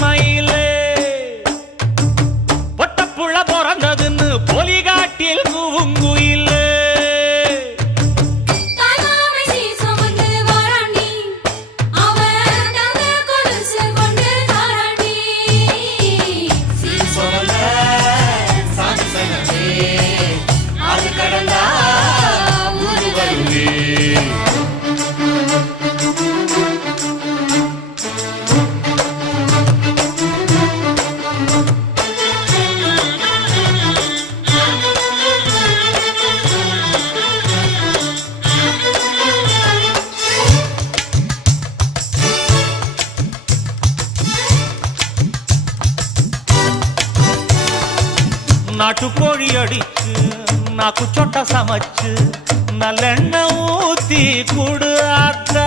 மயிலே பொட்டப்புள்ள பிறந்ததுன்னு பொலிகாட்டில் கூவுங்குயிலே நாட்டுக்கோழி அடிச்சு நாக்கு சொட்ட சமைச்சு நல்லெண்ணெய் ஊத்தி குடு ஆத்தா